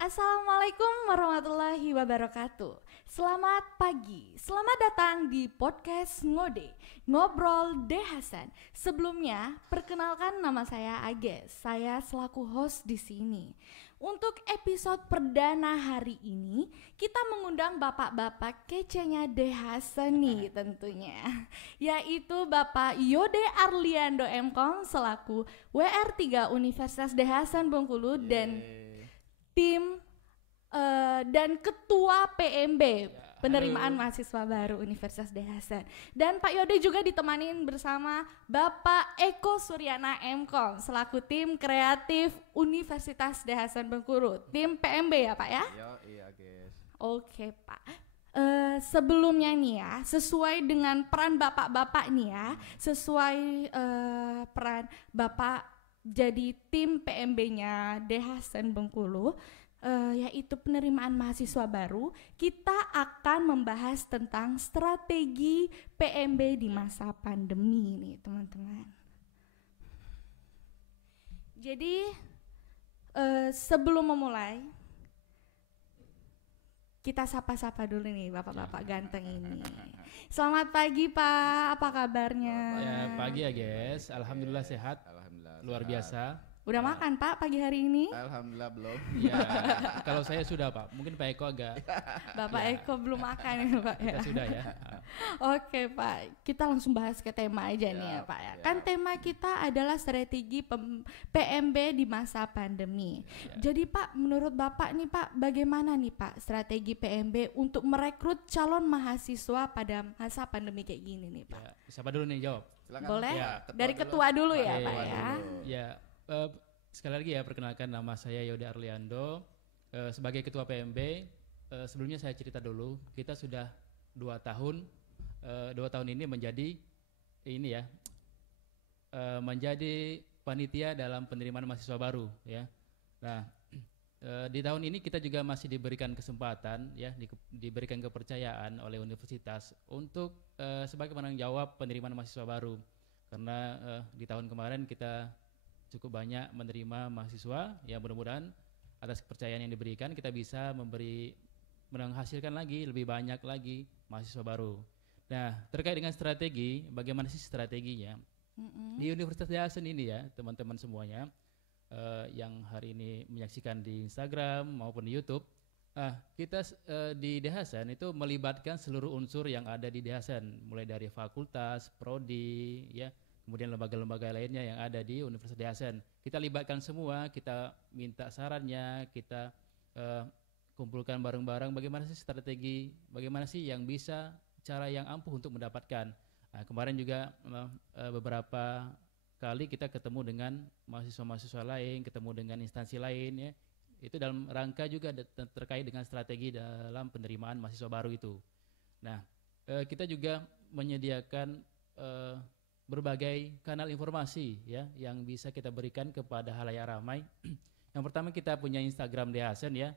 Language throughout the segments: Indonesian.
Assalamualaikum warahmatullahi wabarakatuh. Selamat pagi, selamat datang di podcast Ngode, Ngobrol De Hasan. Sebelumnya, perkenalkan nama saya Ages. Saya selaku host di sini. Untuk episode perdana hari ini, kita mengundang bapak-bapak kecenya De Hasan nih tentunya, yaitu Bapak Yode Arliando Mkom selaku WR3 Universitas De Hasan Bengkulu dan tim dan ketua PMB penerimaan mahasiswa baru Universitas De Hasan. Dan Pak Yode juga ditemanin bersama Bapak Eko Suryana Mkom selaku tim kreatif Universitas De Hasan Bengkulu, tim PMB ya Pak ya? Iya guys. Oke Pak. Sebelumnya nih ya, sesuai dengan peran bapak-bapak nih ya, sesuai peran bapak jadi tim PMB-nya De Hasan Bengkulu, yaitu penerimaan mahasiswa baru, kita akan membahas tentang strategi PMB di masa pandemi nih teman-teman. Jadi sebelum memulai, kita sapa-sapa dulu nih bapak-bapak ganteng ini. Selamat pagi Pak, apa kabarnya? Ya, pagi ya guys, alhamdulillah sehat, Alhamdulillah. luar biasa. Udah makan Pak pagi hari ini? Alhamdulillah belum. Ya, kalau saya sudah Pak, mungkin Pak Eko agak. Bapak Eko belum makan ya Pak ya? Kita sudah ya. Oke Pak, kita langsung bahas ke tema aja nih ya Pak ya. Kan tema kita adalah strategi PMB di masa pandemi. Jadi Pak, menurut Bapak nih Pak, bagaimana nih Pak strategi PMB untuk merekrut calon mahasiswa pada masa pandemi kayak gini nih Pak? Ya, siapa dulu nih jawab? Silakan. Boleh? Ya, Dari ketua dulu ya Oke. Pak ya. Ya, sekali lagi ya perkenalkan nama saya Yode Arliando sebagai ketua PMB. Sebelumnya saya cerita dulu, kita sudah 2 tahun ini menjadi menjadi panitia dalam penerimaan mahasiswa baru ya. Nah, di tahun ini kita juga masih diberikan kesempatan ya, diberikan kepercayaan oleh universitas untuk sebagai penanggung jawab penerimaan mahasiswa baru, karena di tahun kemarin kita cukup banyak menerima mahasiswa. Ya, mudah-mudahan atas kepercayaan yang diberikan kita bisa menghasilkan lagi lebih banyak lagi mahasiswa baru. Nah, terkait dengan strategi, bagaimana sih strateginya? Di Universitas De Hasan ini ya, teman-teman semuanya yang hari ini menyaksikan di Instagram maupun di YouTube, kita di De Hasan itu melibatkan seluruh unsur yang ada di De Hasan, mulai dari fakultas, prodi, ya, kemudian lembaga-lembaga lainnya yang ada di Universitas De Hasan. Kita libatkan semua, kita minta sarannya, kita kumpulkan bareng-bareng bagaimana sih strategi, bagaimana sih yang bisa, cara yang ampuh untuk mendapatkan. Nah, kemarin juga beberapa kali kita ketemu dengan mahasiswa-mahasiswa lain, ketemu dengan instansi lain ya. Itu dalam rangka juga terkait dengan strategi dalam penerimaan mahasiswa baru itu. Nah, kita juga menyediakan berbagai kanal informasi ya yang bisa kita berikan kepada halayak ramai. Yang pertama kita punya Instagram De Hasan ya.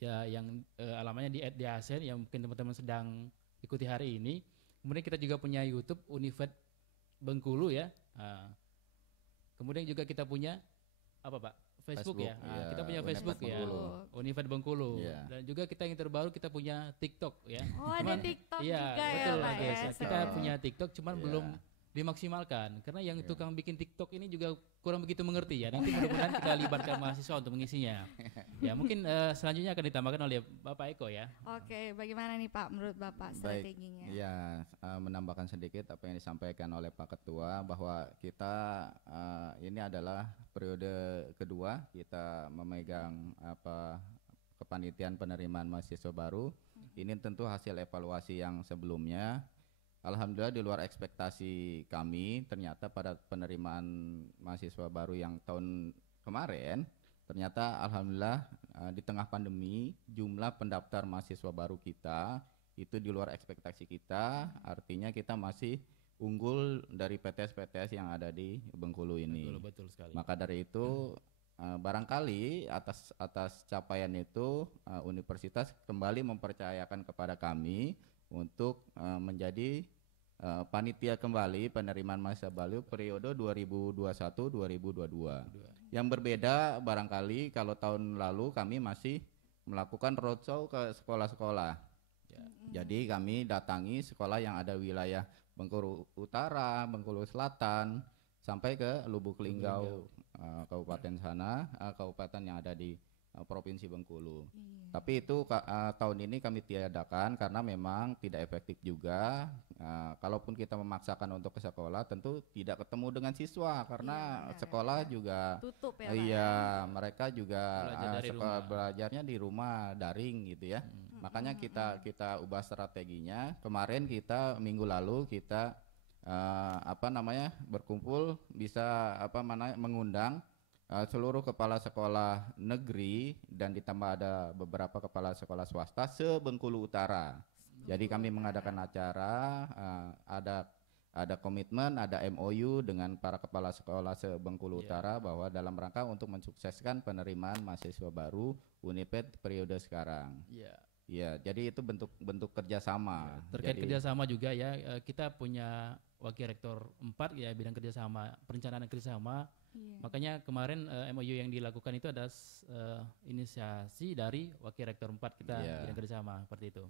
Ya, yang alamatnya di @dehasan yang mungkin teman-teman sedang ikuti hari ini. Kemudian kita juga punya YouTube Univet Bengkulu ya. Kemudian juga kita punya apa Pak? Facebook ya. Ya, kita punya Univet Facebook ya. Bengkulu. Univet Bengkulu. Ya. Dan juga kita yang terbaru kita punya TikTok ya. Oh, ada TikTok iya, juga betul, ya Pak guys. ya. Kita punya TikTok cuman Iya. belum dimaksimalkan karena yang tukang bikin TikTok ini juga kurang begitu mengerti ya. Nanti mudah-mudahan kita libatkan mahasiswa untuk mengisinya. Ya, mungkin selanjutnya akan ditambahkan oleh Bapak Eko ya. Oke, bagaimana nih Pak menurut Bapak strateginya? Ya, menambahkan sedikit apa yang disampaikan oleh Pak Ketua, bahwa kita ini adalah periode kedua kita memegang kepanitiaan penerimaan mahasiswa baru. Ini tentu hasil evaluasi yang sebelumnya. Alhamdulillah di luar ekspektasi kami, ternyata pada penerimaan mahasiswa baru yang tahun kemarin, ternyata alhamdulillah di tengah pandemi jumlah pendaftar mahasiswa baru kita itu di luar ekspektasi kita, artinya kita masih unggul dari PTS-PTS yang ada di Bengkulu ini. Betul sekali. Maka dari itu barangkali atas capaian itu universitas kembali mempercayakan kepada kami untuk menjadi panitia kembali penerimaan mahasiswa baru periode 2021-2022. Yang berbeda barangkali kalau tahun lalu kami masih melakukan roadshow ke sekolah-sekolah. Jadi kami datangi sekolah yang ada wilayah Bengkulu Utara, Bengkulu Selatan, sampai ke Lubuk Linggau, kabupaten sana, kabupaten yang ada di Provinsi Bengkulu. Tapi itu tahun ini kami tiadakan karena memang tidak efektif juga. Kalaupun kita memaksakan untuk ke sekolah, tentu tidak ketemu dengan siswa karena sekolah juga tutup ya. Iya, mereka juga Belajar belajarnya di rumah daring gitu ya. Makanya kita ubah strateginya. Kemarin kita minggu lalu kita berkumpul bisa mengundang seluruh kepala sekolah negeri dan ditambah ada beberapa kepala sekolah swasta se-Bengkulu Utara. Jadi kami mengadakan acara, ada komitmen, ada MOU dengan para kepala sekolah se-Bengkulu Utara bahwa dalam rangka untuk mensukseskan penerimaan mahasiswa baru Uniped periode sekarang. Iya, jadi itu bentuk kerjasama. Terkait kerjasama juga ya, kita punya wakil rektor 4 ya bidang kerjasama, perencanaan kerjasama. Makanya kemarin MOU yang dilakukan itu ada inisiasi dari wakil rektor 4 kita bidang kerjasama seperti itu.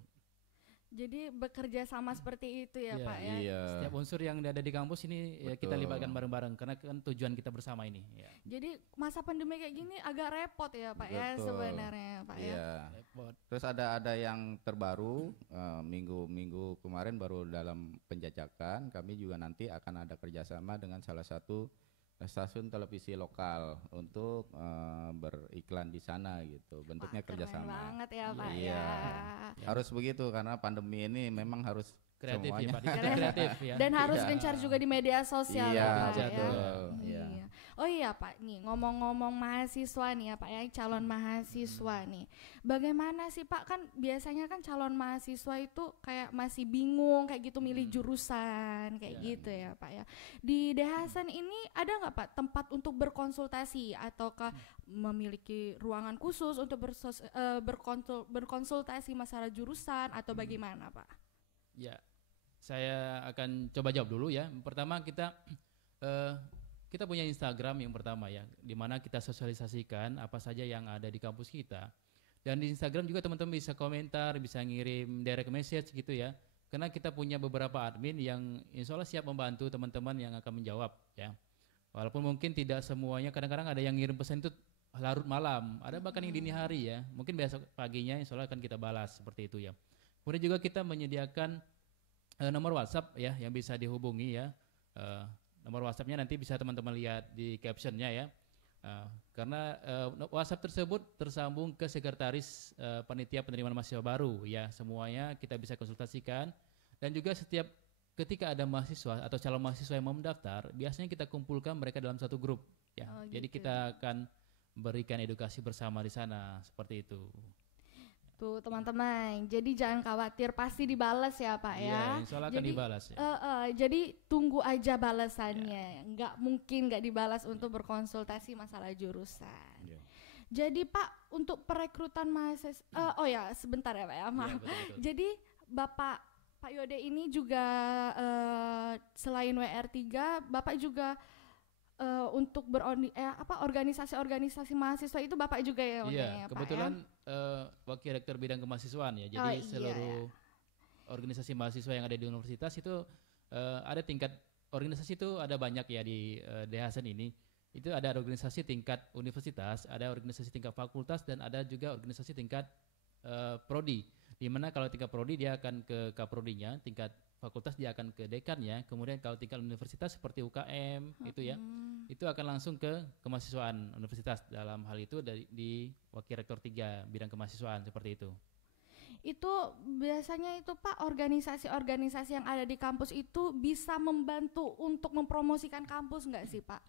Jadi bekerja sama seperti itu ya Pak ya. Setiap unsur yang ada di kampus ini ya kita libatkan bareng-bareng karena kan tujuan kita bersama ini. Jadi masa pandemi kayak gini agak repot ya Pak ya sebenarnya Pak ya. Repot. Terus ada yang terbaru minggu kemarin baru dalam penjajakan, kami juga nanti akan ada kerjasama dengan salah satu stasiun televisi lokal untuk beriklan di sana gitu. Bentuknya kerjasama. Keren banget ya Pak Harus begitu karena pandemi ini memang harus kreatif semuanya. ya Pak. Kreatif ya. Dan harus gencar juga di media sosial ya Pak ya. Iya. Oh iya Pak, nih ngomong-ngomong mahasiswa nih ya Pak ya, calon mahasiswa nih. Bagaimana sih Pak, kan biasanya kan calon mahasiswa itu kayak masih bingung kayak gitu milih jurusan kayak gitu ya Pak ya. Di Dehasan ini ada nggak Pak tempat untuk berkonsultasi ataukah memiliki ruangan khusus untuk berkonsultasi masalah jurusan atau bagaimana Pak? Ya, saya akan coba jawab dulu ya. Pertama kita punya Instagram yang pertama ya, di mana kita sosialisasikan apa saja yang ada di kampus kita. Dan di Instagram juga teman-teman bisa komentar, bisa ngirim direct message gitu ya. Karena kita punya beberapa admin yang insya Allah siap membantu teman-teman yang akan menjawab ya. Walaupun mungkin tidak semuanya, kadang-kadang ada yang ngirim pesan itu larut malam, ada bahkan yang dini hari ya. Mungkin besok paginya insya Allah akan kita balas seperti itu ya. Kemudian juga kita menyediakan nomor WhatsApp ya yang bisa dihubungi ya. Nomor WhatsAppnya nanti bisa teman-teman lihat di captionnya ya. Karena WhatsApp tersebut tersambung ke sekretaris panitia penerimaan mahasiswa baru ya. Semuanya kita bisa konsultasikan dan juga setiap ketika ada mahasiswa atau calon mahasiswa yang mau mendaftar, biasanya kita kumpulkan mereka dalam satu grup ya. Jadi kita akan berikan edukasi bersama di sana seperti itu. Tuh teman-teman, jadi jangan khawatir pasti dibalas ya Pak ya. Insya Allah akan dibalas ya. Jadi tunggu aja balasannya, nggak mungkin nggak dibalas untuk berkonsultasi masalah jurusan. Jadi Pak untuk perekrutan mahasiswa, sebentar ya Pak ya, maaf. Betul. Jadi Pak Yode ini juga selain WR3, Bapak juga untuk organisasi-organisasi mahasiswa itu Bapak juga ya? Iya, kebetulan wakil rektor bidang kemahasiswaan ya. Jadi seluruh organisasi mahasiswa yang ada di universitas itu ada tingkat organisasi itu ada banyak ya di Dehasan ini. Itu ada organisasi tingkat universitas, ada organisasi tingkat fakultas dan ada juga organisasi tingkat prodi. Di mana kalau tingkat prodi dia akan ke kaprodinya, tingkat fakultas dia akan ke dekannya, kemudian kalau tingkat universitas seperti UKM itu ya, itu akan langsung ke kemahasiswaan universitas. Dalam hal itu di wakil rektor 3 bidang kemahasiswaan seperti itu. Itu biasanya itu Pak organisasi-organisasi yang ada di kampus itu bisa membantu untuk mempromosikan kampus nggak sih Pak?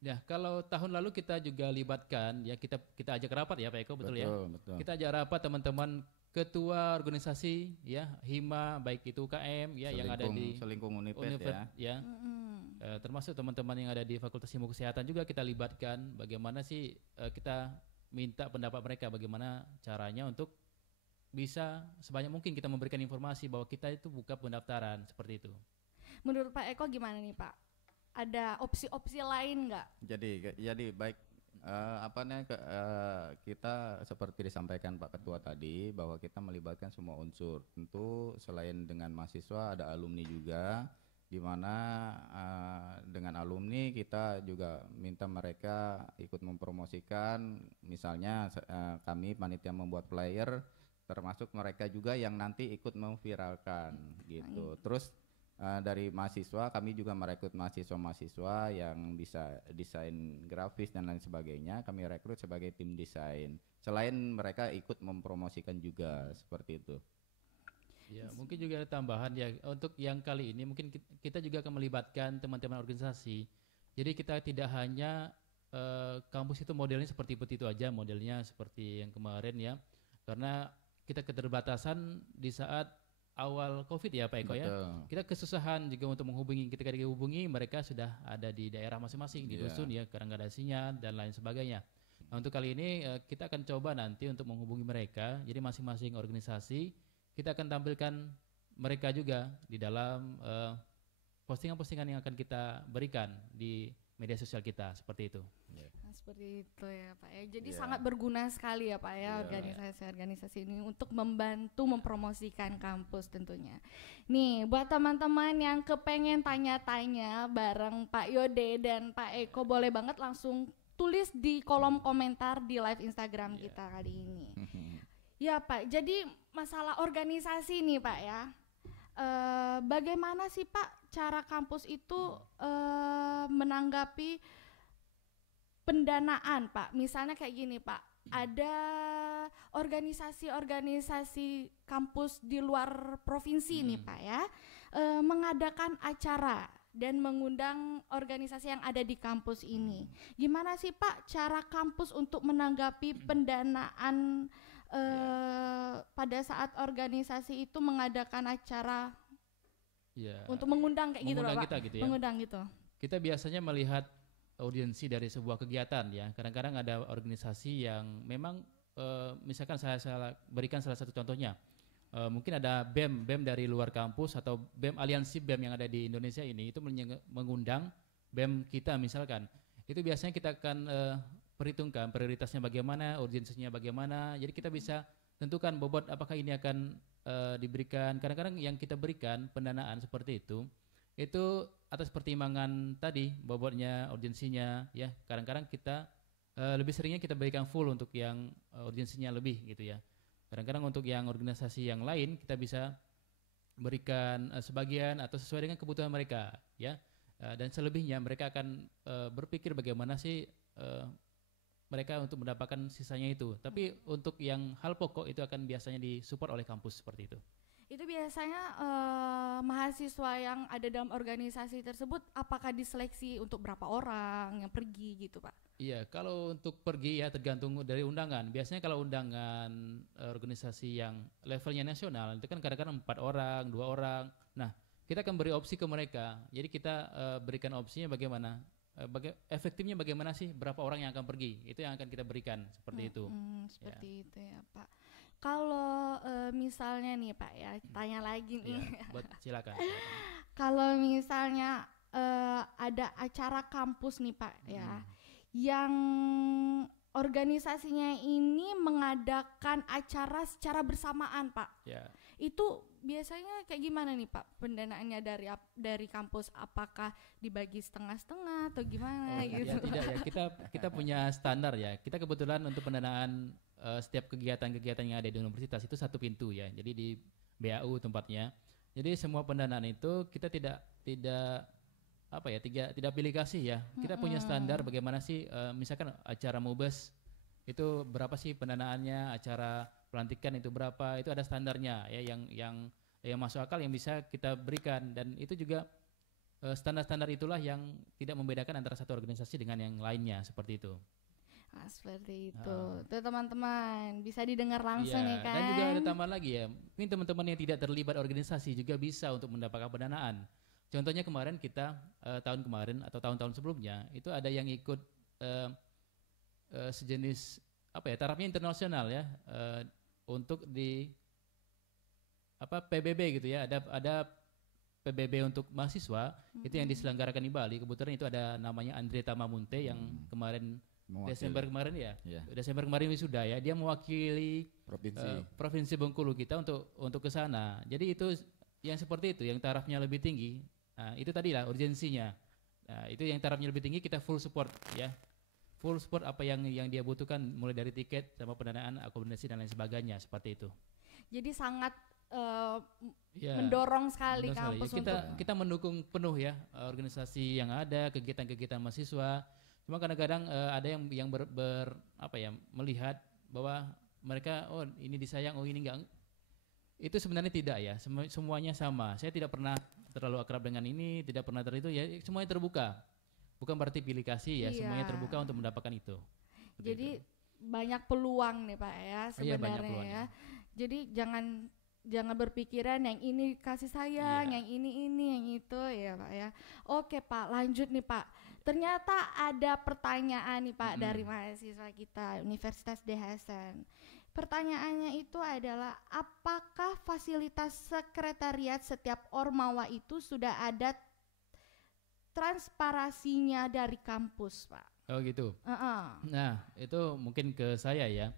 Ya, kalau tahun lalu kita juga libatkan ya, kita ajak rapat ya Pak Eko, betul ya. Betul. Kita ajak rapat teman-teman ketua organisasi ya Hima baik itu UKM ya yang ada di Selingkung Uniped ya. Termasuk teman-teman yang ada di Fakultas Ilmu Kesehatan juga kita libatkan bagaimana sih kita minta pendapat mereka bagaimana caranya untuk bisa sebanyak mungkin kita memberikan informasi bahwa kita itu buka pendaftaran seperti itu. Menurut Pak Eko gimana nih Pak? Ada opsi-opsi lain nggak? Jadi baik, kita seperti disampaikan Pak Ketua tadi bahwa kita melibatkan semua unsur. Tentu selain dengan mahasiswa ada alumni juga, di mana dengan alumni kita juga minta mereka ikut mempromosikan, misalnya kami panitia membuat flyer, termasuk mereka juga yang nanti ikut memviralkan gitu. Terus dari mahasiswa kami juga merekrut mahasiswa-mahasiswa yang bisa desain grafis dan lain sebagainya, kami rekrut sebagai tim desain. Selain mereka ikut mempromosikan juga seperti itu. Ya, mungkin juga ada tambahan ya untuk yang kali ini mungkin kita juga akan melibatkan teman-teman organisasi. Jadi kita tidak hanya kampus itu modelnya seperti itu aja, modelnya seperti yang kemarin ya. Karena kita keterbatasan di saat awal COVID ya Pak Eko. Betul. Ya. Kita kesusahan juga untuk menghubungi, ketika dihubungi mereka sudah ada di daerah masing-masing, di dusun ya, kadang nggak ada sinyal dan lain sebagainya. Nah, untuk kali ini kita akan coba nanti untuk menghubungi mereka. Jadi masing-masing organisasi kita akan tampilkan mereka juga di dalam postingan-postingan yang akan kita berikan di media sosial kita, seperti itu. Nah, seperti itu ya Pak ya. Jadi sangat berguna sekali ya Pak ya organisasi-organisasi ini untuk membantu mempromosikan kampus tentunya. Nih buat teman-teman yang kepengen tanya-tanya bareng Pak Yode dan Pak Eko, boleh banget langsung tulis di kolom komentar di live Instagram kita kali ini. Ya Pak, jadi masalah organisasi nih Pak ya. Bagaimana sih Pak cara kampus itu menanggapi pendanaan Pak? Misalnya kayak gini Pak, ada organisasi-organisasi kampus di luar provinsi nih Pak ya, mengadakan acara dan mengundang organisasi yang ada di kampus ini. Gimana sih Pak cara kampus untuk menanggapi pendanaan pada saat organisasi itu mengadakan acara untuk mengundang kayak gitu Pak? Gitu ya? Mengundang gitu. Kita biasanya melihat audiensi dari sebuah kegiatan ya. Kadang-kadang ada organisasi yang memang misalkan saya berikan salah satu contohnya. Mungkin ada BEM dari luar kampus atau BEM aliansi BEM yang ada di Indonesia ini itu mengundang BEM kita misalkan. Itu biasanya kita akan perhitungkan prioritasnya bagaimana, audiensinya bagaimana. Jadi kita bisa tentukan bobot apakah ini akan diberikan. Kadang-kadang yang kita berikan pendanaan seperti itu atas pertimbangan tadi bobotnya, audiensinya ya. Kadang-kadang kita lebih seringnya kita berikan full untuk yang audiensinya lebih gitu ya. Kadang-kadang untuk yang organisasi yang lain kita bisa berikan sebagian atau sesuai dengan kebutuhan mereka ya. Dan selebihnya mereka akan berpikir bagaimana sih mereka untuk mendapatkan sisanya itu. Tapi untuk yang hal pokok itu akan biasanya disupport oleh kampus seperti itu. Itu biasanya mahasiswa yang ada dalam organisasi tersebut apakah diseleksi untuk berapa orang yang pergi gitu Pak? Iya, kalau untuk pergi ya tergantung dari undangan. Biasanya kalau undangan organisasi yang levelnya nasional itu kan kadang-kadang 4 orang, 2 orang. Nah, kita akan beri opsi ke mereka. Jadi kita berikan opsinya bagaimana? Efektifnya bagaimana sih, berapa orang yang akan pergi, itu yang akan kita berikan seperti itu. Seperti itu ya Pak. Kalau misalnya nih Pak ya, tanya lagi nih. Silakan. Kalau misalnya ada acara kampus nih Pak ya, yang organisasinya ini mengadakan acara secara bersamaan Pak. Itu biasanya kayak gimana nih Pak pendanaannya dari kampus? Apakah dibagi setengah-setengah atau gimana gitu? Tidak ya, kita punya standar ya. Kita kebetulan untuk pendanaan setiap kegiatan-kegiatan yang ada di universitas itu satu pintu ya. Jadi di BAU tempatnya. Jadi semua pendanaan itu kita tidak pilih kasih ya. Kita punya standar bagaimana sih misalkan acara MUBES itu berapa sih pendanaannya, acara pelantikan itu berapa, itu ada standarnya ya yang masuk akal yang bisa kita berikan, dan itu juga standar-standar itulah yang tidak membedakan antara satu organisasi dengan yang lainnya seperti itu. Seperti itu. Tuh teman-teman bisa didengar langsung ya kan. Dan juga ada tambahan lagi ya. Mungkin teman-teman yang tidak terlibat organisasi juga bisa untuk mendapatkan pendanaan. Contohnya kemarin kita tahun kemarin atau tahun-tahun sebelumnya itu ada yang ikut sejenis tarafnya internasional ya, untuk di PBB gitu ya. Ada PBB untuk mahasiswa itu yang diselenggarakan di Bali. Kebetulan itu ada namanya Andre Tamamunte yang kemarin Desember kemarin ya. Desember kemarin wisuda ya. Dia mewakili provinsi Bengkulu kita untuk ke sana. Jadi itu yang seperti itu, yang tarafnya lebih tinggi. Nah, itu tadi lah urgensinya. Nah, itu yang tarafnya lebih tinggi kita full support ya. Full support apa yang dia butuhkan mulai dari tiket sama pendanaan, akomodasi dan lain sebagainya seperti itu. Jadi sangat mendorong sekali kampus kita mendukung penuh ya organisasi yang ada, kegiatan-kegiatan mahasiswa. Cuma kadang-kadang ada yang melihat bahwa mereka ini disayang, ini enggak. Itu sebenarnya tidak ya, semuanya sama. Saya tidak pernah terlalu akrab dengan ini, tidak pernah itu ya, semuanya terbuka. Bukan berarti pilih kasih ya, semuanya terbuka untuk mendapatkan itu. Jadi banyak peluang nih Pak ya sebenarnya ya. Jadi jangan berpikiran yang ini kasih sayang, yang ini yang itu ya Pak ya. Oke Pak, lanjut nih Pak. Ternyata ada pertanyaan nih Pak dari mahasiswa kita Universitas Dehasan. Pertanyaannya itu adalah apakah fasilitas sekretariat setiap ormawa itu sudah ada transparasinya dari kampus Pak? Oh gitu. Nah itu mungkin ke saya ya.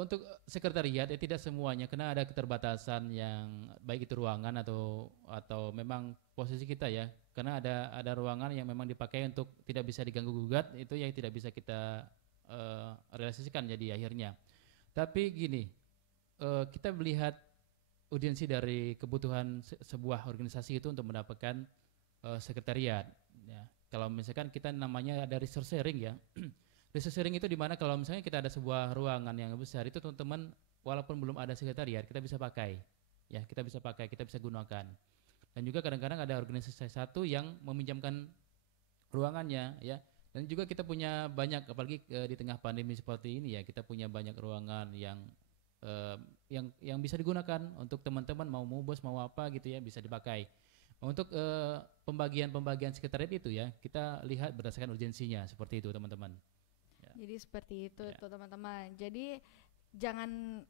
Untuk sekretariat tidak semuanya, karena ada keterbatasan yang baik itu ruangan atau memang posisi kita ya, karena ada ruangan yang memang dipakai untuk tidak bisa diganggu gugat, itu yang tidak bisa kita realisasikan jadi akhirnya. Tapi gini, kita melihat urgensi dari kebutuhan sebuah organisasi itu untuk mendapatkan sekretariat. Ya. Kalau misalkan kita namanya ada resource sharing ya. Resource sharing itu dimana kalau misalnya kita ada sebuah ruangan yang besar itu teman-teman walaupun belum ada sekretariat kita bisa pakai, ya kita bisa gunakan. Dan juga kadang-kadang ada organisasi satu yang meminjamkan ruangannya, ya. Dan juga kita punya banyak, apalagi di tengah pandemi seperti ini ya, kita punya banyak ruangan yang bisa digunakan untuk teman-teman mau bos mau apa gitu ya bisa dipakai. Untuk pembagian sekretariat itu ya kita lihat berdasarkan urgensinya seperti itu teman-teman. Jadi seperti itu tuh teman-teman. Jadi jangan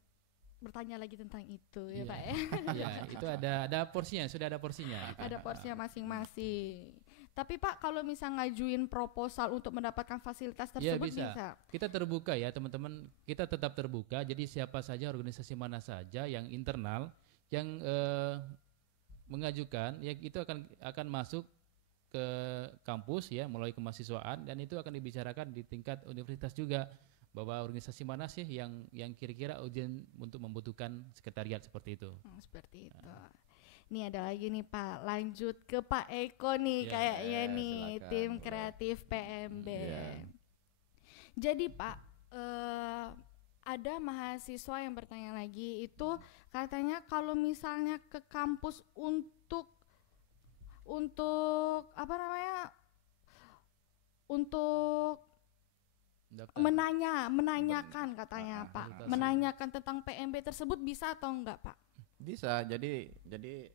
bertanya lagi tentang itu ya Pak ya. Iya, itu ada porsinya, sudah ada porsinya. Ada porsinya masing-masing. Tapi Pak kalau misal ngajuin proposal untuk mendapatkan fasilitas tersebut bisa. Kita terbuka ya teman-teman, kita tetap terbuka. Jadi siapa saja, organisasi mana saja yang internal yang mengajukan ya itu akan masuk ke kampus ya melalui kemahasiswaan, dan itu akan dibicarakan di tingkat universitas juga bahwa organisasi mana sih yang kira-kira urgent untuk membutuhkan sekretariat seperti itu. Seperti itu. Nih ada lagi nih Pak, lanjut ke Pak Eko nih kayaknya nih silakan, tim kreatif PMB. Jadi Pak ada mahasiswa yang bertanya lagi itu katanya kalau misalnya ke kampus untuk menanyakan katanya Pak, menanyakan tentang PMB tersebut bisa atau enggak Pak? Bisa. Jadi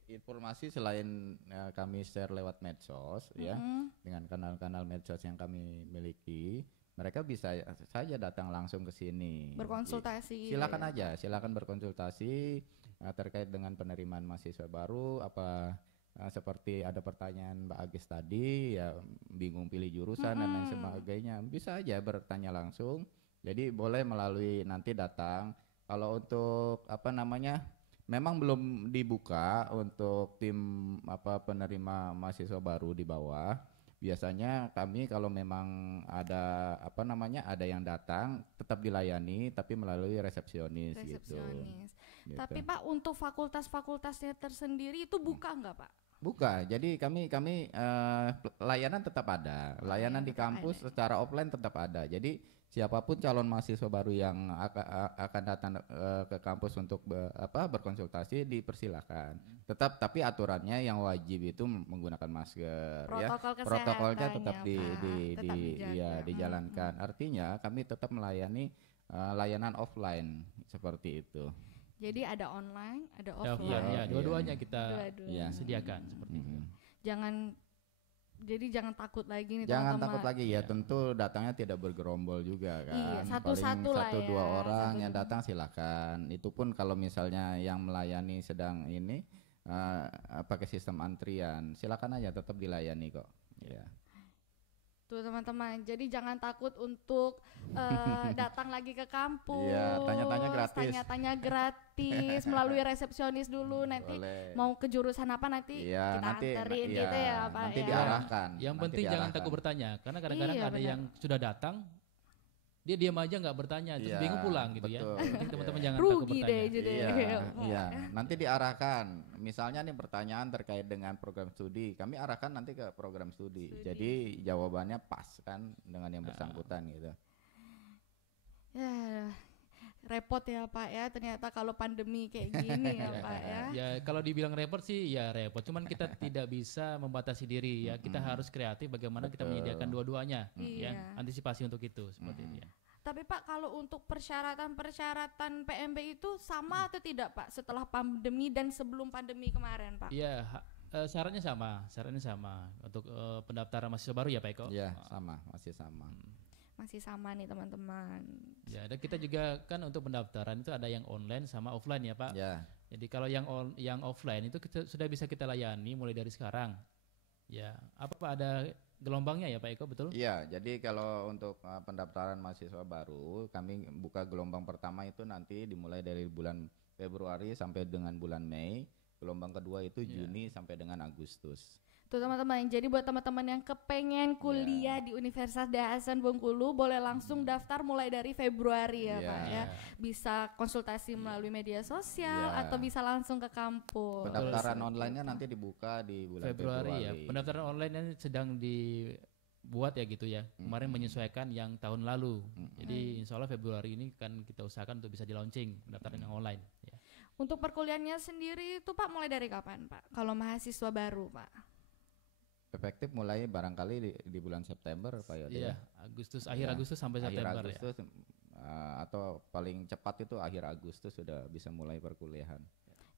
informasi selain kami share lewat medsos ya, dengan kanal-kanal medsos yang kami miliki, mereka bisa saja datang langsung ke sini. Berkonsultasi. Silakan berkonsultasi terkait dengan penerimaan mahasiswa baru seperti ada pertanyaan Mbak Agis tadi ya, bingung pilih jurusan dan lain sebagainya, bisa aja bertanya langsung. Jadi boleh melalui nanti datang. Kalau untuk memang belum dibuka untuk tim penerima mahasiswa baru di bawah. Biasanya kami kalau memang ada ada yang datang tetap dilayani tapi melalui resepsionis. Gitu. Tapi Pak untuk fakultas-fakultasnya tersendiri itu buka enggak Pak? Buka. Jadi kami layanan tetap ada. Layanan di kampus secara offline tetap ada. Jadi siapapun calon mahasiswa baru yang akan datang ke kampus untuk berkonsultasi dipersilakan. Tapi aturannya yang wajib itu menggunakan masker. Protokolnya tetap dijalankan. Artinya kami tetap melayani layanan offline seperti itu. Jadi ada online, ada offline. Ya, dua-duanya kita sediakan seperti itu. Jadi jangan takut lagi nih teman-teman. Jangan takut lagi ya, tentu datangnya tidak bergerombol juga kan. Iya, satu-satu lah ya. 1-2 orang yang datang silakan. Itu pun kalau misalnya yang melayani sedang ini pakai sistem antrian, silakan aja tetap dilayani kok. Ya. Tuh teman-teman, jadi jangan takut untuk datang lagi ke kampus. Iya, tanya-tanya gratis. Tanya-tanya gratis melalui resepsionis dulu. Nanti Boleh. mau ke jurusan apa nanti Iya, kita nanti anterin iya, gitu ya Pak nanti ya. diarahkan. Yang nanti penting jangan diarahkan. takut bertanya, karena kadang-kadang Iya, ada benar. yang sudah datang, dia diam aja nggak bertanya, terus Iya, bingung pulang gitu betul. ya. Yang penting teman-teman Iya. jangan takut Rugi deh bertanya. jadi. Iya, Pak. iya. Nanti diarahkan. Misalnya nih pertanyaan terkait dengan program studi, kami arahkan nanti ke program studi. Jadi jawabannya pas kan dengan yang bersangkutan gitu. Ya, repot ya Pak ya. Ternyata kalau pandemi kayak gini ya Pak ya. Ya kalau dibilang repot sih ya repot, cuman kita tidak bisa membatasi diri ya. Kita harus kreatif bagaimana kita Betul. menyediakan dua-duanya Iya. ya. Antisipasi untuk itu seperti itu ya. Tapi Pak, kalau untuk persyaratan PMB itu sama atau tidak Pak setelah pandemi dan sebelum pandemi kemarin Pak? Iya, syaratnya sama untuk pendaftaran mahasiswa baru ya Pak Eko. Iya, sama, masih sama. Masih sama nih teman-teman. Ya, dan kita juga kan untuk pendaftaran itu ada yang online sama offline ya Pak. Ya, Jadi kalau yang offline itu sudah bisa kita layani mulai dari sekarang. Ya, apa Pak, ada gelombangnya ya Pak Eko, betul? iya. Jadi kalau untuk pendaftaran mahasiswa baru, kami buka gelombang pertama itu nanti dimulai dari bulan Februari sampai dengan bulan Mei. Gelombang kedua itu Iya. Juni sampai dengan Agustus. Tuh teman-teman, jadi buat teman-teman yang kepengen kuliah di Universitas Daya Hasan Bengkulu boleh langsung daftar mulai dari Februari ya Iya. Pak ya. Bisa konsultasi melalui media sosial Iya. atau bisa langsung ke kampus. Pendaftaran Seperti online-nya itu. nanti dibuka di bulan Februari ya. Februari. Pendaftaran online ini sedang dibuat ya gitu ya. Kemarin menyesuaikan yang tahun lalu. Jadi insya Allah Februari ini kan kita usahakan untuk bisa di launching pendaftaran yang online. Ya. Untuk perkuliahannya sendiri itu Pak mulai dari kapan Pak? Kalau mahasiswa baru Pak? Efektif mulai barangkali di bulan September Pak Yodi. Iya, Agustus, akhir Ya, Agustus sampai akhir September ya. Agustus atau paling cepat itu akhir Agustus sudah bisa mulai perkuliahan.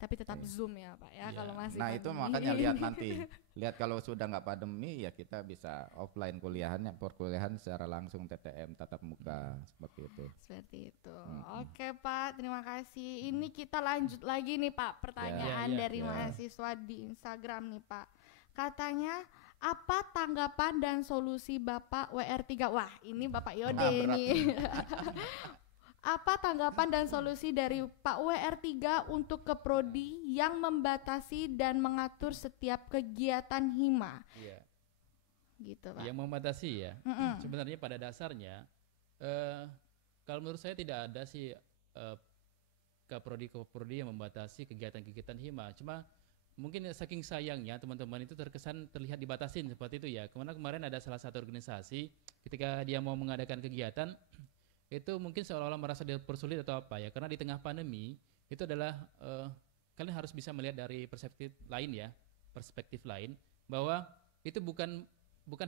Tapi tetap Zoom ya Pak ya Iya. kalau masih Nah itu pandemi. makanya lihat nanti, lihat kalau sudah nggak pandemi ya kita bisa offline kuliahannya, perkuliahan secara langsung TTM tatap muka seperti itu. Seperti itu. Oke Pak, terima kasih. Ini kita lanjut lagi nih Pak, pertanyaan Ya, ya, dari ya. mahasiswa di Instagram nih Pak. Katanya apa tanggapan dan solusi Bapak WR3? Wah, ini Bapak Yode berat nih. Apa tanggapan dan solusi dari Pak WR3 untuk keprodi yang membatasi dan mengatur setiap kegiatan hima? Iya. Gitu Pak. Yang membatasi ya. Mm-mm. Sebenarnya pada dasarnya kalau menurut saya tidak ada sih kaprodi yang membatasi kegiatan-kegiatan hima. Cuma mungkin saking sayangnya teman-teman itu terlihat dibatasin seperti itu ya. Kemarin ada salah satu organisasi ketika dia mau mengadakan kegiatan itu mungkin seolah-olah merasa dipersulit atau apa ya, karena di tengah pandemi itu adalah kalian harus bisa melihat dari perspektif lain bahwa itu bukan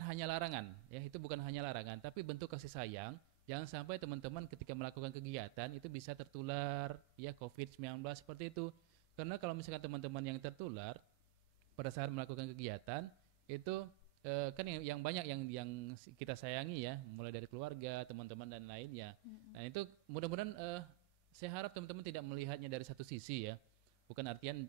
hanya larangan ya, itu bukan hanya larangan tapi bentuk kasih sayang. Jangan sampai teman-teman ketika melakukan kegiatan itu bisa tertular ya COVID-19 seperti itu. Karena kalau misalkan teman-teman yang tertular pada saat melakukan kegiatan itu kan yang banyak yang kita sayangi ya, mulai dari keluarga, teman-teman dan lainnya. Nah itu mudah-mudahan saya harap teman-teman tidak melihatnya dari satu sisi ya, bukan artian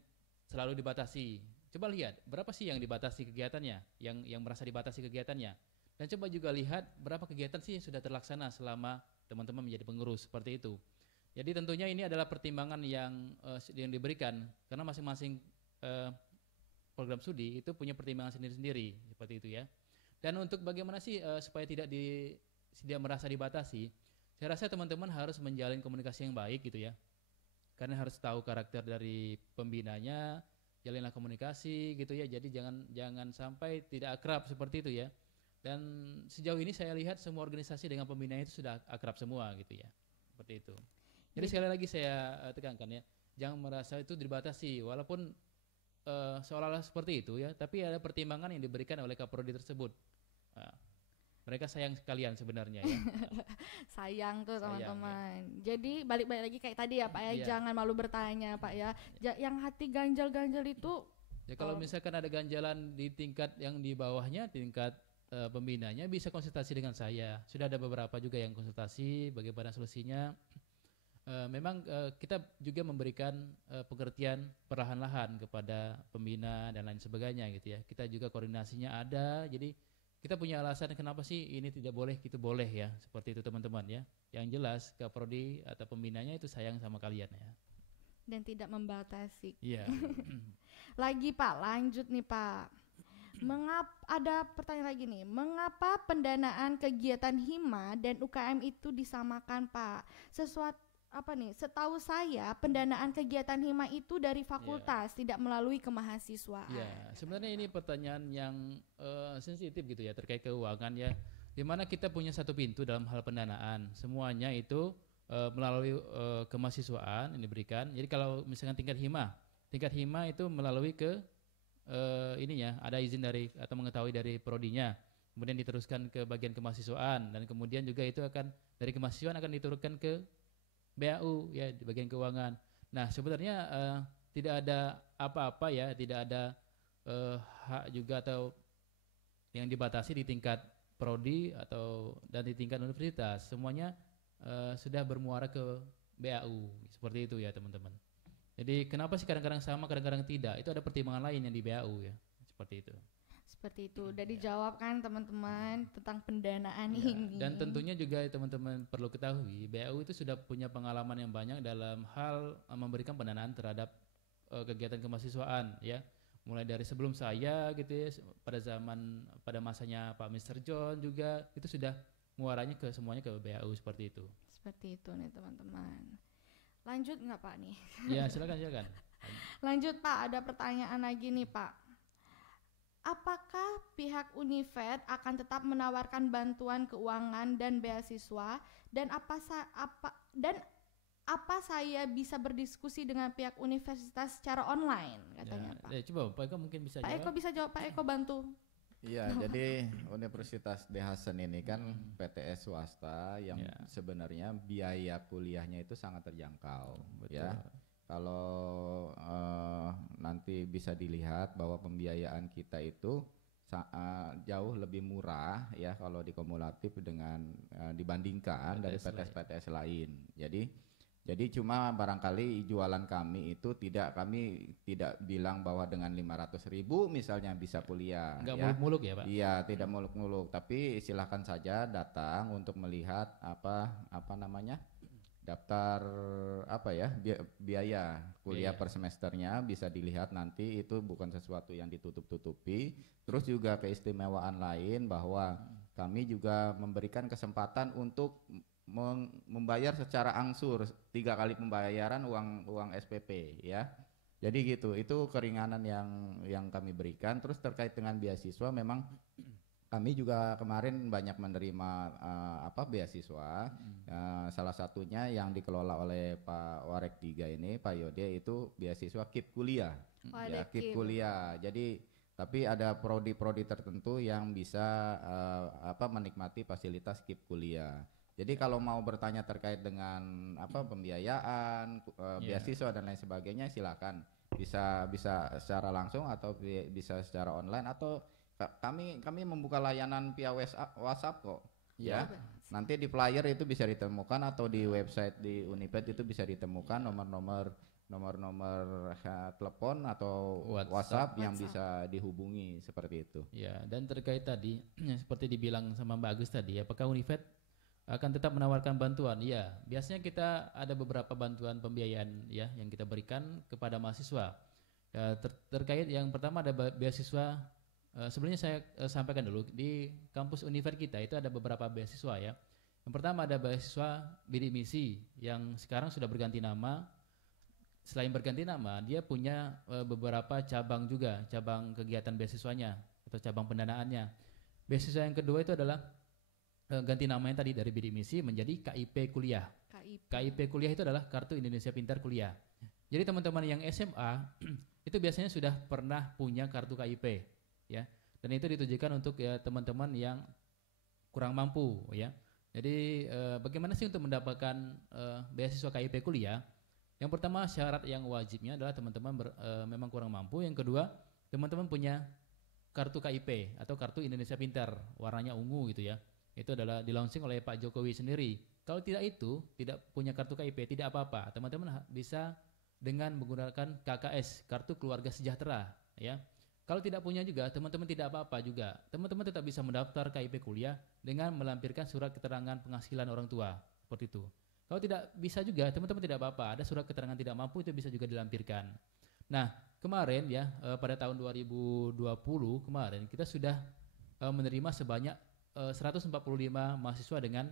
selalu dibatasi. Coba lihat berapa sih yang dibatasi kegiatannya, yang merasa dibatasi kegiatannya, dan coba juga lihat berapa kegiatan sih yang sudah terlaksana selama teman-teman menjadi pengurus seperti itu. Jadi tentunya ini adalah pertimbangan yang diberikan karena masing-masing program studi itu punya pertimbangan sendiri-sendiri seperti itu ya. Dan untuk bagaimana sih supaya tidak merasa dibatasi, saya rasa teman-teman harus menjalin komunikasi yang baik gitu ya. Karena harus tahu karakter dari pembinanya, jalinlah komunikasi gitu ya. Jadi jangan sampai tidak akrab seperti itu ya. Dan sejauh ini saya lihat semua organisasi dengan pembinanya itu sudah akrab semua gitu ya. Seperti itu. Jadi sekali lagi saya tekankan ya, jangan merasa itu dibatasi walaupun seolah-olah seperti itu ya, tapi ada pertimbangan yang diberikan oleh kaprodi tersebut. Nah, mereka sayang sekalian sebenarnya ya. Sayang tuh Sayang, teman-teman. Jadi balik-balik lagi kayak tadi ya Pak ya, Iya. jangan malu bertanya Pak ya. Yang hati ganjal-ganjal itu Ya kalau misalkan ada ganjalan di tingkat yang di bawahnya, tingkat pembinanya bisa konsultasi dengan saya. Sudah ada beberapa juga yang konsultasi bagaimana solusinya. Memang kita juga memberikan pengertian perlahan-lahan kepada pembina dan lain sebagainya gitu ya. Kita juga koordinasinya ada, jadi kita punya alasan kenapa sih ini tidak boleh, gitu boleh ya, seperti itu teman-teman ya. Yang jelas Kaprodi atau pembinanya itu sayang sama kalian ya. Dan tidak membatasi. Iya. Lagi Pak, lanjut nih Pak. Ada pertanyaan lagi nih, mengapa pendanaan kegiatan hima dan UKM itu disamakan Pak? Setahu saya pendanaan kegiatan hima itu dari fakultas, tidak melalui kemahasiswaan. Ya, sebenarnya ini pertanyaan yang sensitif gitu ya, terkait keuangan ya. Dimana kita punya satu pintu dalam hal pendanaan, semuanya itu melalui kemahasiswaan yang diberikan. Jadi kalau misalkan tingkat hima itu melalui ke ininya ada izin dari atau mengetahui dari prodinya, kemudian diteruskan ke bagian kemahasiswaan, dan kemudian juga itu akan dari kemahasiswaan akan diturunkan ke BAU ya, di bagian keuangan. Nah sebenarnya tidak ada apa-apa ya, tidak ada hak juga atau yang dibatasi di tingkat prodi atau dan di tingkat universitas, semuanya sudah bermuara ke BAU seperti itu ya teman-teman. Jadi kenapa sih kadang-kadang sama, kadang-kadang tidak? Itu ada pertimbangan lain yang di BAU ya, seperti itu. Seperti itu, udah dijawab kan teman-teman tentang pendanaan ini. Dan tentunya juga teman-teman perlu ketahui, BAU itu sudah punya pengalaman yang banyak dalam hal memberikan pendanaan terhadap kegiatan kemahasiswaan ya. Mulai dari sebelum saya gitu ya, pada masanya Pak Mr. John juga itu sudah muaranya ke semuanya ke BAU seperti itu. Seperti itu nih teman-teman. Lanjut nggak Pak nih? Ya silakan. Lanjut Pak, ada pertanyaan lagi nih Pak. Apakah pihak Univet akan tetap menawarkan bantuan keuangan dan beasiswa, dan apa saya bisa berdiskusi dengan pihak universitas secara online katanya Pak? Coba Pak Eko mungkin bisa Pak jawab. Eko bisa jawab, Pak Eko bantu. Iya, jadi Universitas De Hasan ini kan PTS swasta yang sebenarnya biaya kuliahnya itu sangat terjangkau. Betul. Ya. Kalau nanti bisa dilihat bahwa pembiayaan kita itu jauh lebih murah ya kalau dikumulatif dengan dibandingkan dari PTS-PTS lain. Jadi cuma barangkali jualan kami itu kami tidak bilang bahwa dengan 500.000 misalnya bisa kuliah. Enggak muluk-muluk ya Pak? Iya, tidak muluk-muluk. Tapi silahkan saja datang untuk melihat daftar biaya kuliah per semesternya, bisa dilihat nanti, itu bukan sesuatu yang ditutup-tutupi. Terus juga keistimewaan lain bahwa kami juga memberikan kesempatan untuk membayar secara angsur 3 kali pembayaran uang SPP ya. Jadi gitu, itu keringanan yang kami berikan. Terus terkait dengan beasiswa, memang kami juga kemarin banyak menerima beasiswa. Salah satunya yang dikelola oleh Pak Warek 3 ini, Pak Yode, itu beasiswa KIP kuliah. Ya, KIP kuliah. Jadi tapi ada prodi-prodi tertentu yang bisa menikmati fasilitas KIP kuliah. Jadi kalau mau bertanya terkait dengan pembiayaan, beasiswa dan lain sebagainya, silakan bisa secara langsung atau bisa secara online, atau kami membuka layanan via WhatsApp kok. Ya. Nanti di flyer itu bisa ditemukan, atau di website di Univet itu bisa ditemukan nomor telepon atau WhatsApp yang bisa dihubungi seperti itu. Ya, dan terkait tadi seperti dibilang sama Mbak Agus tadi, apakah Univet akan tetap menawarkan bantuan? Ya, biasanya kita ada beberapa bantuan pembiayaan ya yang kita berikan kepada mahasiswa. Ya, terkait yang pertama ada beasiswa. Sebelumnya saya sampaikan dulu, di kampus Univet kita itu ada beberapa beasiswa ya. Yang pertama ada beasiswa bidik misi yang sekarang sudah berganti nama. Selain berganti nama, dia punya beberapa cabang juga, cabang kegiatan beasiswanya atau cabang pendanaannya. Beasiswa yang kedua itu adalah ganti namanya tadi dari bidik misi menjadi KIP kuliah. KIP kuliah itu adalah Kartu Indonesia Pintar Kuliah. Jadi teman-teman yang SMA itu biasanya sudah pernah punya kartu KIP ya. Dan itu ditujukan untuk ya teman-teman yang kurang mampu ya. Jadi bagaimana sih untuk mendapatkan beasiswa KIP kuliah? Yang pertama, syarat yang wajibnya adalah teman-teman memang kurang mampu. Yang kedua, teman-teman punya kartu KIP atau Kartu Indonesia Pintar, warnanya ungu gitu ya. Itu adalah di-launching oleh Pak Jokowi sendiri. Kalau tidak itu, tidak punya kartu KIP, tidak apa-apa. Teman-teman bisa dengan menggunakan KKS, kartu keluarga sejahtera, ya. Kalau tidak punya juga, teman-teman tidak apa-apa juga. Teman-teman tetap bisa mendaftar KIP kuliah dengan melampirkan surat keterangan penghasilan orang tua, seperti itu. Kalau tidak bisa juga, teman-teman tidak apa-apa. Ada surat keterangan tidak mampu, itu bisa juga dilampirkan. Nah, kemarin ya, pada tahun 2020 kemarin, kita sudah menerima sebanyak 145 mahasiswa dengan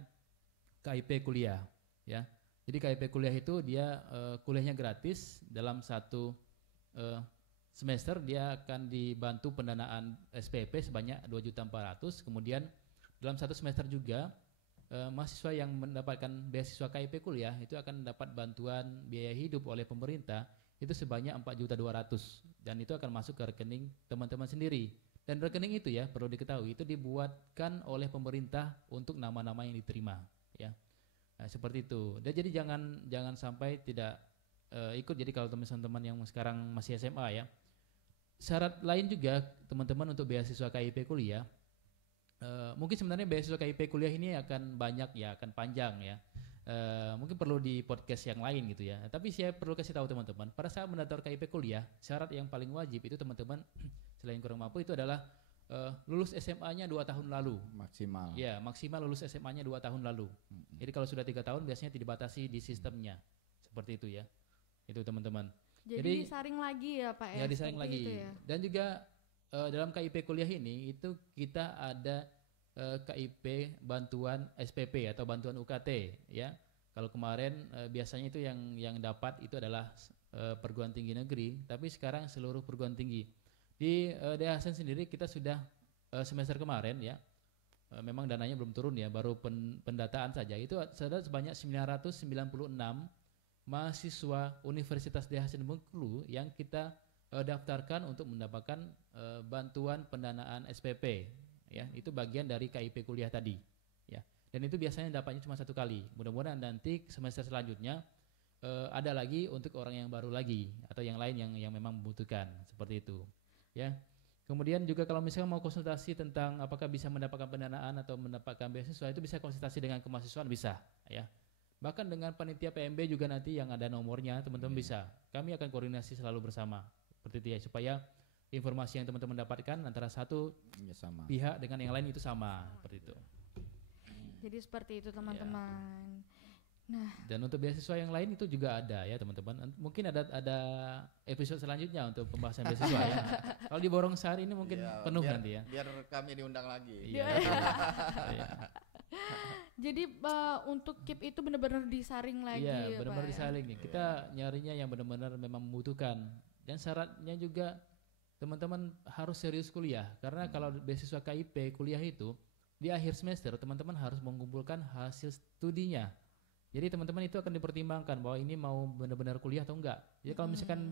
KIP kuliah, ya. Jadi KIP kuliah itu dia kuliahnya gratis dalam satu semester. Dia akan dibantu pendanaan SPP sebanyak 2.400.000. Kemudian dalam satu semester juga mahasiswa yang mendapatkan beasiswa KIP kuliah itu akan dapat bantuan biaya hidup oleh pemerintah itu sebanyak 4.200.000, dan itu akan masuk ke rekening teman-teman sendiri. Dan rekening itu ya perlu diketahui itu dibuatkan oleh pemerintah untuk nama-nama yang diterima, ya. Nah, seperti itu. Dan jadi jangan sampai tidak ikut. Jadi kalau teman-teman yang sekarang masih SMA ya, syarat lain juga teman-teman untuk beasiswa KIP kuliah, mungkin sebenarnya beasiswa KIP kuliah ini akan banyak ya, akan panjang ya, mungkin perlu di podcast yang lain gitu ya. Tapi saya perlu kasih tahu teman-teman, pada saat mendaftar KIP kuliah, syarat yang paling wajib itu teman-teman selain kurang mampu itu adalah lulus SMA-nya 2 tahun lalu Maksimal. ya, maksimal lulus SMA-nya 2 tahun lalu. Jadi kalau sudah 3 tahun biasanya tidak dibatasi di sistemnya, seperti itu ya, itu teman-teman. Jadi disaring lagi ya Pak ya? Ya disaring lagi ya? Dan juga dalam KIP kuliah ini itu kita ada KIP bantuan SPP atau bantuan UKT ya. Kalau kemarin biasanya itu yang dapat itu adalah perguruan tinggi negeri, tapi sekarang seluruh perguruan tinggi. Di DHSN sendiri kita sudah semester kemarin ya, memang dananya belum turun ya, baru pendataan saja. Itu ada sebanyak 996 mahasiswa Universitas DHSN Bengkulu yang kita daftarkan untuk mendapatkan bantuan pendanaan SPP ya. Itu bagian dari KIP kuliah tadi ya. Dan itu biasanya dapatnya cuma 1 kali. Mudah-mudahan nanti semester selanjutnya ada lagi untuk orang yang baru lagi atau yang lain yang memang membutuhkan, seperti itu ya. Kemudian juga kalau misalnya mau konsultasi tentang apakah bisa mendapatkan pendanaan atau mendapatkan beasiswa, itu bisa konsultasi dengan kemahasiswaan, bisa ya. Bahkan dengan panitia PMB juga nanti yang ada nomornya, teman-teman bisa. Kami akan koordinasi selalu bersama, seperti itu ya, supaya informasi yang teman-teman dapatkan antara satu sama pihak dengan yang lain itu sama, seperti itu. Jadi seperti itu teman-teman. Nah, dan untuk beasiswa yang lain itu juga ada ya teman-teman. Mungkin ada episode selanjutnya untuk pembahasan beasiswa ya. Kalau di Borong Sari ini mungkin penuh nanti ya. Biar kami diundang lagi. Iya. Jadi untuk KIP itu benar-benar disaring lagi ya, ya benar-benar Pak disaring nih. Kita nyarinya yang benar-benar memang membutuhkan. Dan syaratnya juga teman-teman harus serius kuliah, karena kalau beasiswa KIP kuliah itu di akhir semester teman-teman harus mengumpulkan hasil studinya. Jadi teman-teman itu akan dipertimbangkan bahwa ini mau benar-benar kuliah atau enggak. Jadi kalau misalkan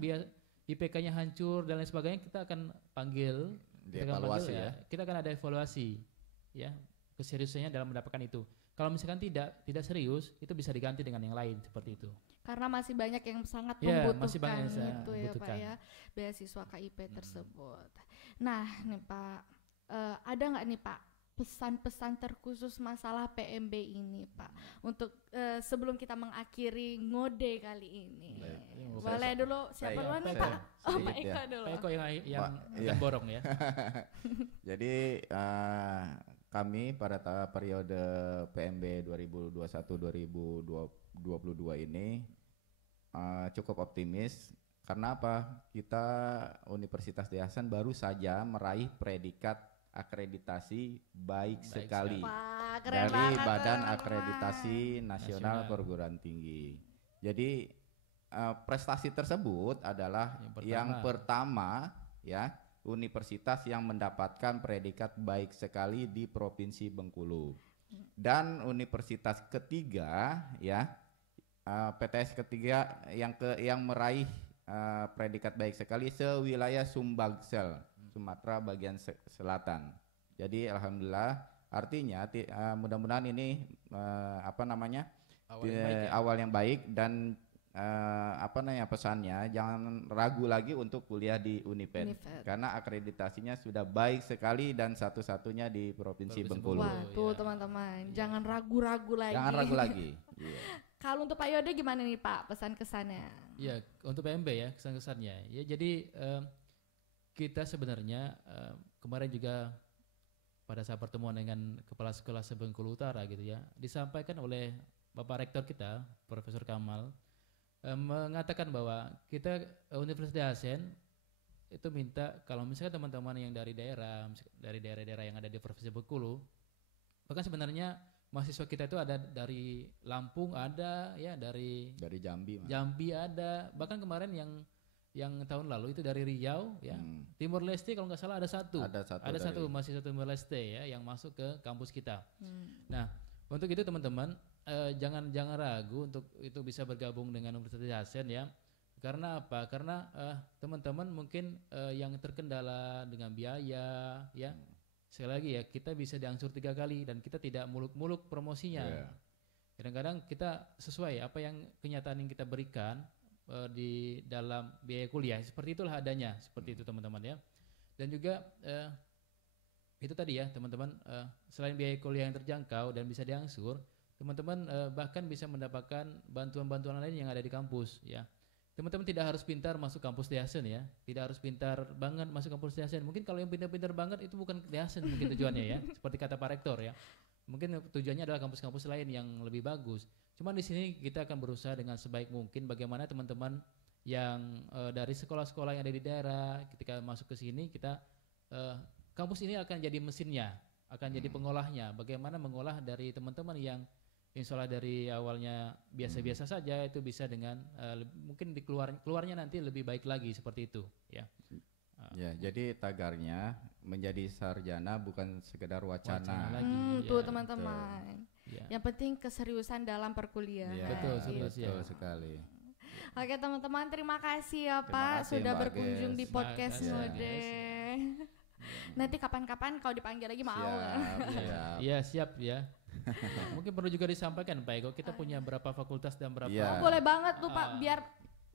IPK-nya hancur dan lain sebagainya, kita akan panggil, dievaluasi ya. Kita akan ada evaluasi ya, keseriusannya dalam mendapatkan itu. Kalau misalkan tidak serius, itu bisa diganti dengan yang lain, seperti itu. Karena masih banyak yang sangat Ya, membutuhkan masih banyak yang gitu ya Pak ya, beasiswa KIP tersebut. Nah nih Pak, ada nggak nih Pak pesan-pesan terkhusus masalah PMB ini Pak, untuk sebelum kita mengakhiri ngode kali ini? Boleh dulu, siapa duluan nih Pak? Oh Pak Eko dulu. Pak Eko yang borong ya. Jadi kami pada periode PMB 2021-2022 ini cukup optimis. Karena apa? Kita Universitas DHSN baru saja meraih predikat akreditasi baik sekali Wah, dari Badan Akreditasi Nasional Perguruan Tinggi. Jadi prestasi tersebut adalah yang pertama ya, universitas yang mendapatkan predikat baik sekali di Provinsi Bengkulu. Dan universitas ketiga ya, PTS ketiga yang meraih predikat baik sekali sewilayah Sumbangsel, Sumatera bagian selatan. Jadi alhamdulillah, artinya mudah-mudahan ini awal yang baik dan pesannya jangan ragu lagi untuk kuliah di Uniped karena akreditasinya sudah baik sekali dan satu-satunya di Provinsi Bengkulu. Wah, tuh teman-teman, jangan ragu-ragu lagi. Jangan ragu lagi. Iya. Kalau untuk Pak Yode gimana nih Pak pesan kesannya? Ya, untuk PMB ya kesan-kesannya. Ya, jadi kita sebenarnya kemarin juga pada saat pertemuan dengan Kepala Sekolah Bengkulu Utara gitu ya, disampaikan oleh Bapak Rektor kita, Profesor Kamal, mengatakan bahwa kita Universitas Dahasen itu minta kalau misalnya teman-teman yang dari daerah-daerah yang ada di Provinsi Bengkulu, bahkan sebenarnya mahasiswa kita itu ada dari Lampung ada ya, dari Jambi ada, bahkan kemarin yang tahun lalu itu dari Riau ya, Timor Leste kalau nggak salah ada satu mahasiswa Timor Leste ya yang masuk ke kampus kita. Nah, untuk itu teman-teman jangan ragu untuk itu bisa bergabung dengan Universitas Dahasen ya. Karena apa? Karena teman-teman mungkin yang terkendala dengan biaya ya. Sekali lagi ya, kita bisa diangsur 3 kali dan kita tidak muluk-muluk promosinya. Kadang-kadang kita sesuai apa yang kenyataan yang kita berikan di dalam biaya kuliah, seperti itulah adanya, seperti itu teman-teman ya. Dan juga itu tadi ya teman-teman, selain biaya kuliah yang terjangkau dan bisa diangsur, teman-teman bahkan bisa mendapatkan bantuan-bantuan lain yang ada di kampus ya. Teman-teman tidak harus pintar masuk kampus Dahasen ya, tidak harus pintar banget masuk kampus Dahasen. Mungkin kalau yang pintar-pintar banget itu bukan Dahasen mungkin tujuannya ya, seperti kata Pak Rektor ya. Mungkin tujuannya adalah kampus-kampus lain yang lebih bagus. Cuman di sini kita akan berusaha dengan sebaik mungkin bagaimana teman-teman yang dari sekolah-sekolah yang ada di daerah ketika masuk ke sini kita kampus ini akan jadi mesinnya, akan jadi pengolahnya. Bagaimana mengolah dari teman-teman yang insya Allah dari awalnya biasa-biasa saja itu bisa dengan mungkin keluarnya nanti lebih baik lagi seperti itu ya. Ya, jadi tagarnya menjadi sarjana bukan sekedar wacana. Lagi, tuh ya, teman-teman. Ya. Yang penting keseriusan dalam perkuliahan. Ya, betul sekali. Oke teman-teman, terima kasih ya Terima Pak kasih, sudah Mbak berkunjung Ges. di podcast Makasih, Ngode. Nanti kapan-kapan kalau dipanggil lagi mau. Siap. Iya siap ya. Mungkin perlu juga disampaikan Pak Eko, kita punya berapa fakultas dan berapa. Iya. Boleh banget tuh Pak,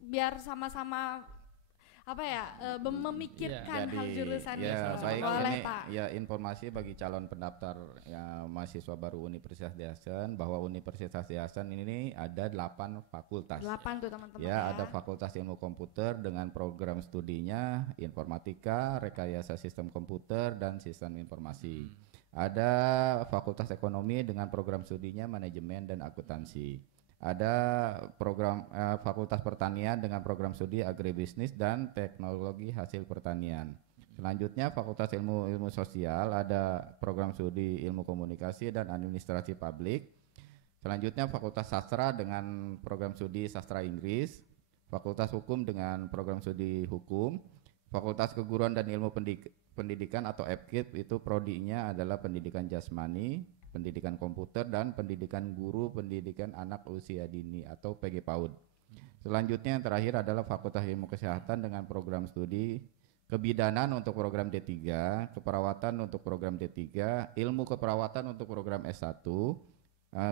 biar sama-sama memikirkan hal jurusannya. Ya, baik boleh ini Pak. ya informasi bagi calon pendaftar ya, mahasiswa baru Universitas Dahasen bahwa Universitas Dahasen ini ada 8 fakultas. 8 tuh teman-teman Ya, ada Fakultas Ilmu Komputer dengan program studinya informatika, rekayasa sistem komputer dan sistem informasi. Ada Fakultas Ekonomi dengan program studinya manajemen dan akuntansi. Ada program Fakultas Pertanian dengan program studi agribisnis dan teknologi hasil pertanian. Selanjutnya Fakultas Ilmu Sosial ada program studi ilmu komunikasi dan administrasi publik. Selanjutnya Fakultas Sastra dengan program studi sastra Inggris. Fakultas Hukum dengan program studi hukum. Fakultas Keguruan dan Ilmu Pendidikan atau FKIP itu prodinya adalah pendidikan jasmani, pendidikan komputer dan pendidikan guru pendidikan anak usia dini atau PG PAUD. Selanjutnya yang terakhir adalah Fakultas Ilmu Kesehatan dengan program studi kebidanan untuk program D3, keperawatan untuk program D3, ilmu keperawatan untuk program S1,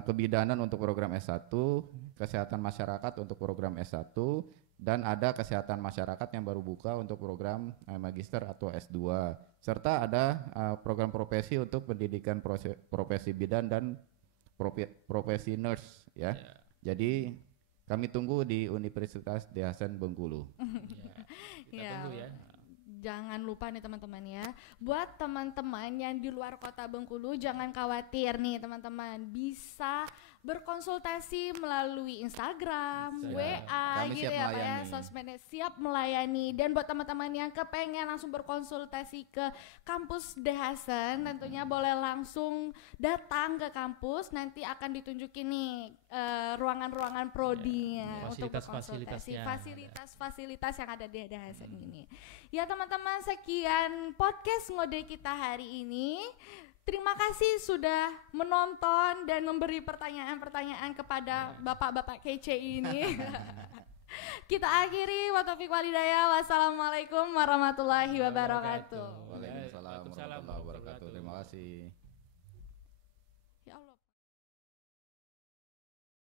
kebidanan untuk program S1, kesehatan masyarakat untuk program S1, dan ada kesehatan masyarakat yang baru buka untuk program magister atau S2, serta ada program profesi untuk pendidikan profesi bidan dan profesi nurse ya. Jadi kami tunggu di Universitas Dahasen Bengkulu. Kita tunggu ya. Jangan lupa nih teman-teman ya, buat teman-teman yang di luar kota Bengkulu jangan khawatir nih teman-teman, bisa berkonsultasi melalui Instagram, WA Kami gitu ya Pak ya, sosmednya siap melayani. Dan buat teman-teman yang kepengen langsung berkonsultasi ke kampus Dahasen, tentunya boleh langsung datang ke kampus, nanti akan ditunjukin nih ruangan-ruangan prodinya untuk berkonsultasi, fasilitas yang ada di Dahasen ini. Ya teman-teman, sekian podcast Ngode kita hari ini. Terima kasih sudah menonton dan memberi pertanyaan-pertanyaan kepada bapak-bapak kece ini. Kita akhiri, wa taufiq walhidayah. Wassalamualaikum warahmatullahi wabarakatuh. Waalaikumsalam warahmatullahi wabarakatuh. Terima kasih.